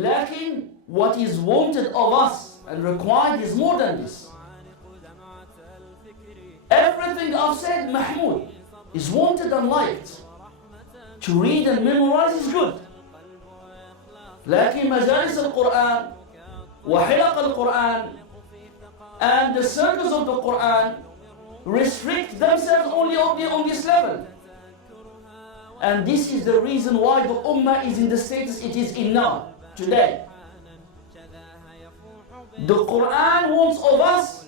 Lacking what is wanted of us and required is more than this. Everything I've said, Mahmoud, is wanted and liked. To read and memorize is good. لكن مجالس القرآن وحلق القرآن and the circles of the Quran restrict themselves only on this level. And this is the reason why the Ummah is in the status it is in now, today. The Quran wants of us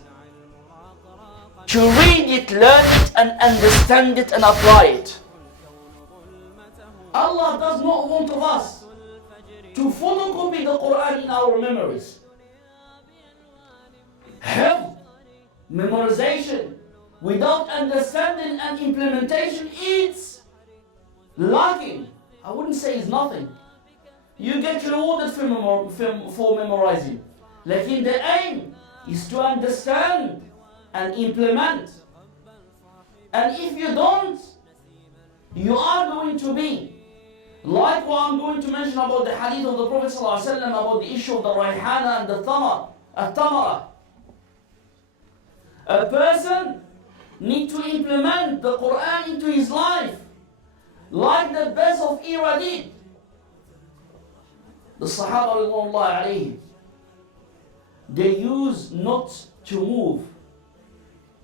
to read it, learn it, and understand it and apply it. Allah does not want of us to photocopy the Quran in our memories. Hifz, memorization, without understanding and implementation, it's lacking. I wouldn't say it's nothing. You get rewarded for memorizing. Like the aim is to understand and implement. And if you don't, you are going to be like what I'm going to mention about the hadith of the Prophet ﷺ about the issue of the rayhana and the tamara. A person needs to implement the Quran into his life like the best of era did. The Sahaba radhiyallahu alayhim, they used not to move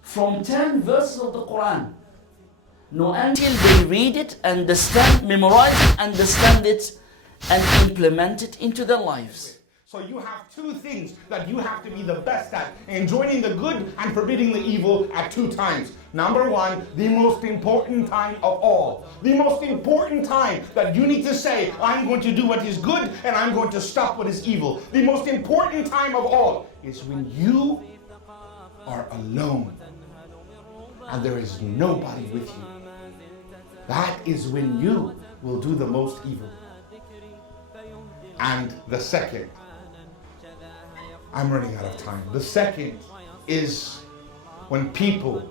from 10 verses of the Quran, no, until they read it, understand, memorize it, understand it, and implement it into their lives. So you have two things that you have to be the best at: enjoining the good and forbidding the evil at 2 times. Number one, the most important time of all. The most important time that you need to say, I'm going to do what is good and I'm going to stop what is evil. The most important time of all is when you are alone and there is nobody with you. That is when you will do the most evil. And the second, I'm running out of time. The second is when people,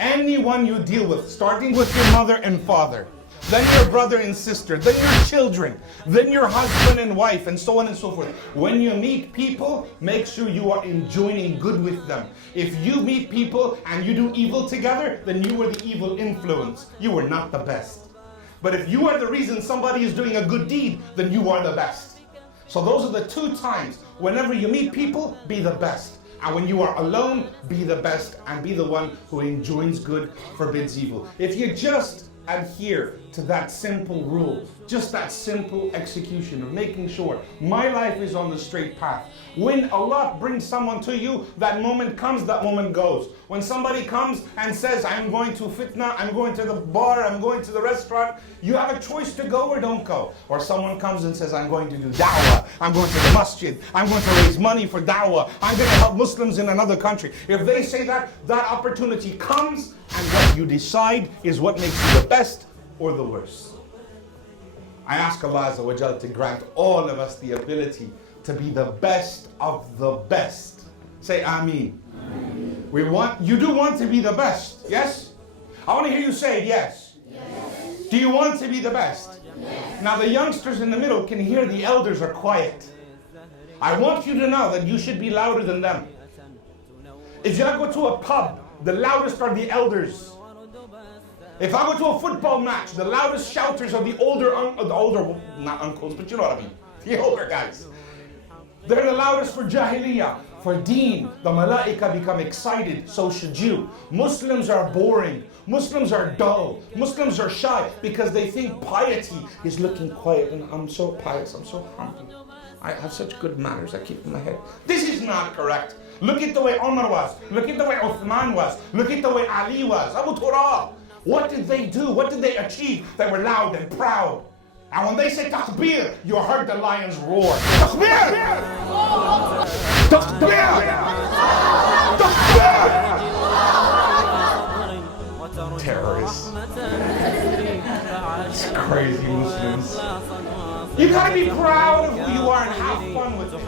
anyone you deal with, starting with your mother and father, then your brother and sister, then your children, then your husband and wife, and so on and so forth. When you meet people, make sure you are enjoining good with them. If you meet people and you do evil together, then you were the evil influence. You were not the best. But if you are the reason somebody is doing a good deed, then you are the best. So those are the 2 times. Whenever you meet people, be the best. And when you are alone, be the best and be the one who enjoins good, forbids evil. If you just adhere to that simple rule, just that simple execution of making sure my life is on the straight path. When Allah brings someone to you, that moment comes, that moment goes. When somebody comes and says, I'm going to fitna, I'm going to the bar, I'm going to the restaurant, you have a choice to go or don't go. Or someone comes and says, I'm going to do da'wah, I'm going to the masjid, I'm going to raise money for da'wah, I'm going to help Muslims in another country. If they say that, that opportunity comes, and what you decide is what makes you the best or the worst. I ask Allah Azza wa Jal to grant all of us the ability to be the best of the best. Say Ameen. You do want to be the best, yes? I want to hear you say yes. Yes. Do you want to be the best? Yes. Now the youngsters in the middle can hear the elders are quiet. I want you to know that you should be louder than them. If you go to a pub, the loudest are the elders. If I go to a football match, the loudest shouters are the older, not uncles, but you know what I mean, the older guys. They're the loudest for Jahiliyyah. For Deen, the Malaika become excited, so should you. Muslims are boring. Muslims are dull. Muslims are shy because they think piety is looking quiet. And I'm so pious, I'm so humble. I have such good manners, I keep in my head. This is not correct. Look at the way Umar was. Look at the way Uthman was. Look at the way Ali was. Abu Turab. What did they do? What did they achieve? They were loud and proud. And when they say TAKBIIR, you heard the lions roar. TAKBIIR! TAKBIIR! TAKBIIR! Terrorists. It's crazy Muslims. You gotta be proud of who you are and have fun with it.